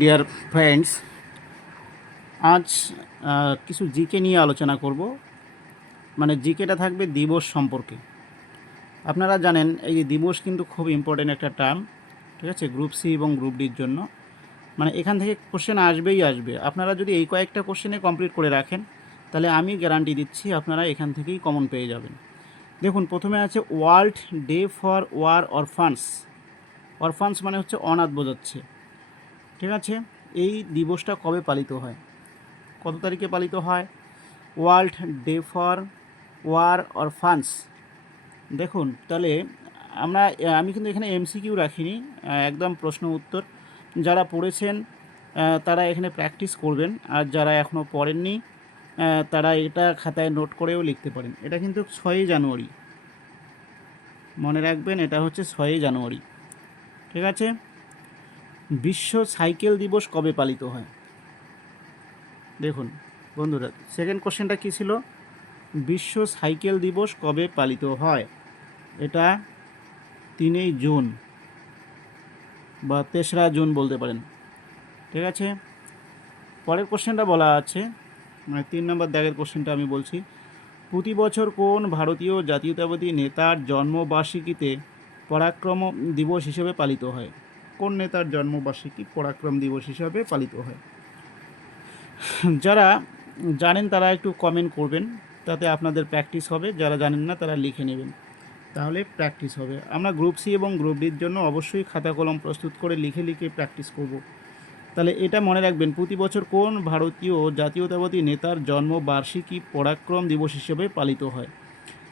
Dear friends, আজ কিছু GK নিয়ে আলোচনা করব। মানে জিকেটা থাকবে দিবস সম্পর্কে। আপনারা জানেন এই যে দিবস কিন্তু খুব ইম্পর্টেন্ট একটা টার্ম, ঠিক আছে, গ্রুপ সি এবং গ্রুপ ডির জন্য। মানে এখান থেকে কোশ্চেন আসবেই আসবে। আপনারা যদি এই কয়েকটা কোশ্চেনে কমপ্লিট করে রাখেন তাহলে আমি গ্যারান্টি দিচ্ছি আপনারা এখান থেকেই কমন পেয়ে যাবেন। দেখুন, প্রথমে আছে ওয়ার্ল্ড ডে ফর ওয়ার অরফানস। অরফানস মানে হচ্ছে অনাথ বোঝাচ্ছে, ঠিক আছে। এই দিবসটা কবে পালিত হয়, কত তারিখে পালিত হয়? World Day for War Orphans. দেখুন তাহলে আমি কিন্তু এখানে এমসিকিউ রাখিনি, একদম প্রশ্ন উত্তর। যারা পড়েছেন তারা এখানে প্র্যাকটিস করবেন, আর যারা এখনও পড়েননি তারা এটা খাতায় নোট করেও লিখতে পারেন। এটা কিন্তু 6ই জানুয়ারি, মনে রাখবেন, এটা হচ্ছে 6ই জানুয়ারি, ঠিক আছে। বিশ্ব সাইকেল দিবস কবে পালিত হয়? দেখুন বন্ধুরা, সেকেন্ড কোশ্চেনটা কী ছিল? বিশ্ব সাইকেল দিবস কবে পালিত হয়? এটা 3ই জুন বা 3রা জুন বলতে পারেন, ঠিক আছে। পরের কোশ্চেনটা বলা আছে, মানে 3 নম্বর দাগের কোশ্চেনটা আমি বলছি। প্রতি বছর কোন ভারতীয় জাতীয়তাবাদী নেতার জন্মবার্ষিকীতে পরাক্রম দিবস হিসেবে পালিত হয়? কোন নেতার জন্মবার্ষিকী পরাক্রম দিবস হিসাবে পালিত হয়? যারা জানেন তারা একটু কমেন্ট করবেন, তাতে আপনাদের প্র্যাকটিস হবে। যারা জানেন না তারা লিখে নেবেন, তাহলে প্র্যাকটিস হবে। আমরা গ্রুপ সি এবং গ্রুপ ডির জন্য অবশ্যই খাতা কলম প্রস্তুত করে লিখে লিখে প্র্যাকটিস করব। তাহলে এটা মনে রাখবেন, প্রতি বছর কোন ভারতীয় জাতীয়তাবাদী নেতার জন্মবার্ষিকী পরাক্রম দিবস হিসেবে পালিত হয়?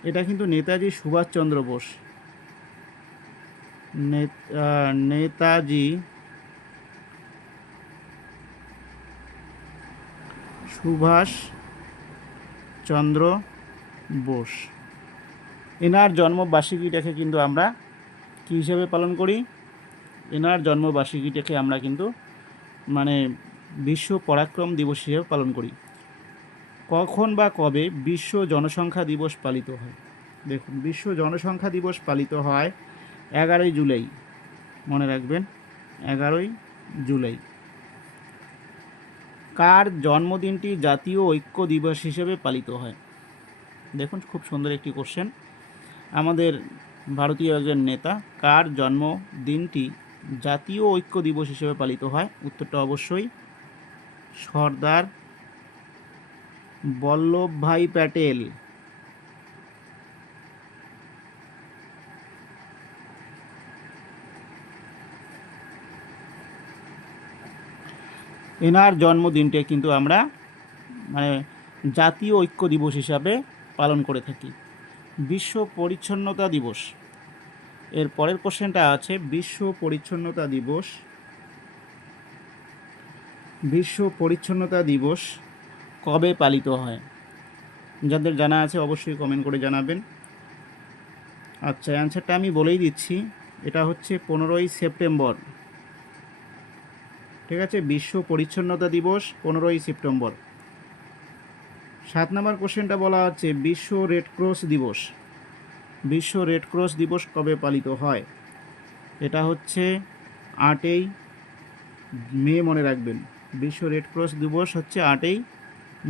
এটা কিন্তু নেতাজি সুভাষচন্দ্র বোস। নেতাজি সুভাষচন্দ্র বোস, এনার জন্মবার্ষিকীটাকে কিন্তু আমরা কী হিসেবে পালন করি? এনার জন্মবার্ষিকীটাকে আমরা কিন্তু মানে বিশ্ব পরাক্রম দিবস হিসেবে পালন করি। কখন বা কবে বিশ্ব জনসংখ্যা দিবস পালিত হয়? দেখুন, বিশ্ব জনসংখ্যা দিবস পালিত হয় 11ই জুলাই, মনে রাখবেন, 11ই জুলাই। কার জন্মদিনটি জাতীয় ঐক্য দিবস হিসেবে পালিত হয়? দেখুন, খুব সুন্দর একটি কোশ্চেন। আমাদের ভারতীয় একজন নেতা, কার জন্মদিনটি জাতীয় ঐক্য দিবস হিসেবে পালিত হয়? উত্তরটা অবশ্যই সর্দার বল্লভভাই প্যাটেল। এনার জন্মদিনটা কিন্তু আমরা মানে জাতীয় ঐক্য দিবস হিসাবে পালন করে থাকি। বিশ্ব পরিচ্ছন্নতা দিবস, এর পরের কোশ্চেনটা আছে বিশ্ব পরিচ্ছন্নতা দিবস। বিশ্ব পরিচ্ছন্নতা দিবস কবে পালিত হয়? যাদের জানা আছে অবশ্যই কমেন্ট করে জানাবেন। আচ্ছা, অ্যান্সারটা আমি বলেই দিচ্ছি, এটা হচ্ছে 15ই সেপ্টেম্বর, ঠিক আছে। বিশ্ব পরিচ্ছন্নতা দিবস 15ই সেপ্টেম্বর। 7 নম্বর কোশ্চেনটা বলা আছে বিশ্ব রেড ক্রস দিবস। বিশ্ব রেড ক্রস দিবস কবে পালিত হয়? এটা হচ্ছে 8ই মে, মনে রাখবেন। বিশ্ব রেড ক্রস দিবস হচ্ছে 8ই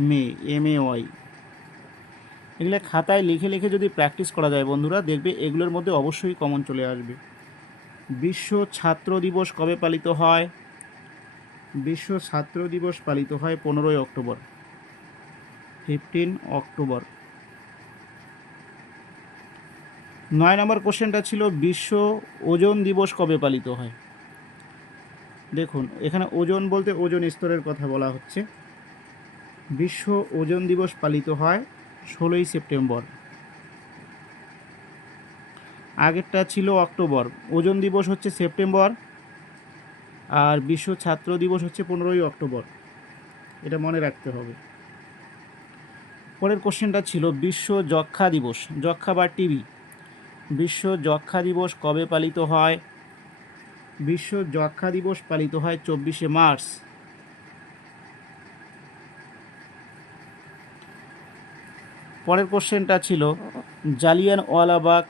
মে, MAY। এগুলো খাতায় লিখে লিখে যদি প্র্যাকটিস করা যায় বন্ধুরা, দেখবে এগুলোর মধ্যে অবশ্যই কমন চলে আসবে। বিশ্ব ছাত্র দিবস কবে পালিত হয়? বিশ্ব ছাত্র দিবস পালিত হয় 15ই অক্টোবর, 15 অক্টোবর। 9 নম্বর কোশ্চেনটা ছিল বিশ্ব ওজোন দিবস কবে পালিত হয়? দেখুন, এখানে ওজোন বলতে ওজোন স্তরের কথা বলা হচ্ছে। বিশ্ব ওজোন দিবস পালিত হয় 16ই সেপ্টেম্বর। আগেরটা ছিল অক্টোবর, ওজোন দিবস হচ্ছে সেপ্টেম্বর, আর বিশ্ব ছাত্র দিবস হচ্ছে 15ই অক্টোবর, এটা মনে রাখতে হবে। পরের কোশ্চেনটা ছিল বিশ্ব যক্ষ্মা দিবস, যক্ষ্মা বা টিবি। বিশ্ব যক্ষ্মা দিবস কবে পালিত হয়? বিশ্ব যক্ষ্মা দিবস পালিত হয় 24শে মার্চ। পরের কোশ্চেনটা ছিল জালিয়ানওয়ালাবাগ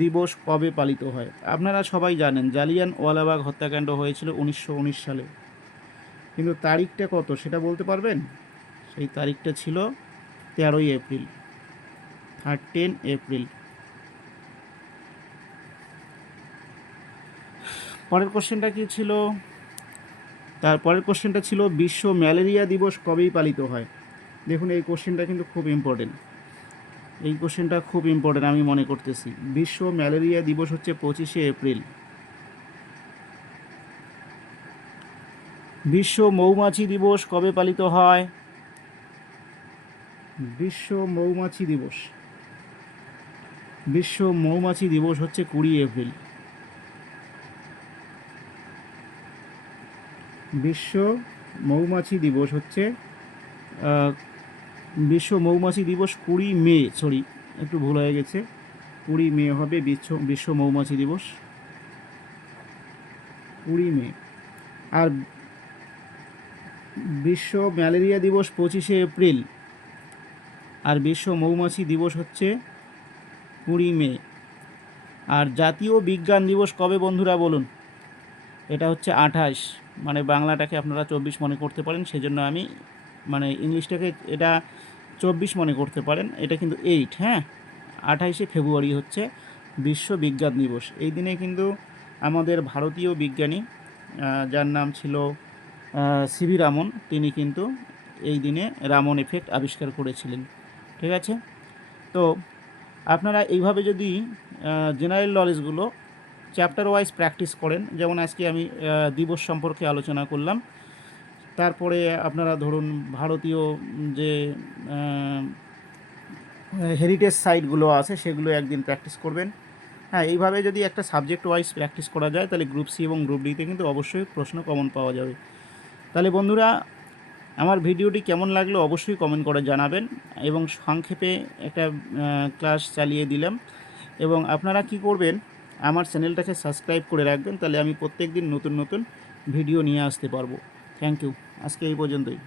দিবস কবে পালিত হয়? আপনারা সবাই জানেন জালিয়ানওয়ালাবাগ হত্যাকাণ্ড হয়েছিল 1919 সালে। কিন্তু তারিখটা কত সেটা বলতে পারবেন? সেই তারিখটা ছিল 13ই এপ্রিল, 13 এপ্রিল। পরের কোশ্চেনটা কী ছিল? তারপরের কোশ্চেনটা ছিল বিশ্ব ম্যালেরিয়া দিবস কবেই পালিত হয়? দেখুন এই কোশ্চেনটা কিন্তু খুব ইম্পর্টেন্ট, এই কোশ্চেনটা খুব ইম্পর্টেন্ট আমি মনে করতেছি। বিশ্ব ম্যালেরিয়া দিবস হচ্ছে 25শে এপ্রিল। বিশ্ব মৌমাছি দিবস কবে পালিত হয়? বিশ্ব মৌমাছি দিবস, বিশ্ব মৌমাছি দিবস হচ্ছে 20 এপ্রিল। বিশ্ব মৌমাছি দিবস হচ্ছে বিশ্ব মৌমাছি দিবস 20 মে, সরি একটু ভুল হয়ে গেছে, 20 মে হবে বিশ্ব মৌমাছি দিবস, 20 মে। আর বিশ্ব ম্যালেরিয়া দিবস 25শে এপ্রিল, আর বিশ্ব মৌমাছি দিবস হচ্ছে 20 মে। আর জাতীয় বিজ্ঞান দিবস কবে বন্ধুরা বলুন? এটা হচ্ছে 28, মানে বাংলাটাকে আপনারা 24 মনে করতে পারেন, সেজন্য আমি মানে ইংলিশটাকে এটা 24 মনে করতে পারেন, এটা কিন্তু 8, হ্যাঁ। 28শে ফেব্রুয়ারি হচ্ছে বিশ্ব বিজ্ঞান দিবস। এই দিনে কিন্তু আমাদের ভারতীয় বিজ্ঞানী যার নাম ছিল সিভি রামন, তিনি কিন্তু এই দিনে রামন এফেক্ট আবিষ্কার করেছিলেন। ঠিক আছে, তো আপনারা এইভাবে যদি জেনারেল নলেজগুলো চ্যাপ্টার ওয়াইজ প্র্যাকটিস করেন, যেমন আজকে আমি দিবস সম্পর্কে আলোচনা করলাম, তারপরে আপনারা ধরুন ভারতীয় যে হেরিটেজ সাইটগুলো আছে সেগুলো একদিন প্র্যাকটিস করবেন। হ্যাঁ, এইভাবে যদি একটা সাবজেক্ট ওয়াইজ প্র্যাকটিস করা যায় তাহলে গ্রুপ সি এবং গ্রুপ ডিতে কিন্তু অবশ্যই প্রশ্ন কমন পাওয়া যাবে। তাহলে বন্ধুরা, আমার ভিডিওটি কেমন লাগলো অবশ্যই কমেন্ট করে জানাবেন, এবং সংক্ষেপে একটা ক্লাস চালিয়ে দিলাম। এবং আপনারা কি করবেন, আমার চ্যানেলটাকে সাবস্ক্রাইব করে রাখবেন, তাহলে আমি প্রত্যেক দিন নতুন নতুন ভিডিও নিয়ে আসতে পারবো। থ্যাংক ইউ, আজকে এই পর্যন্তই।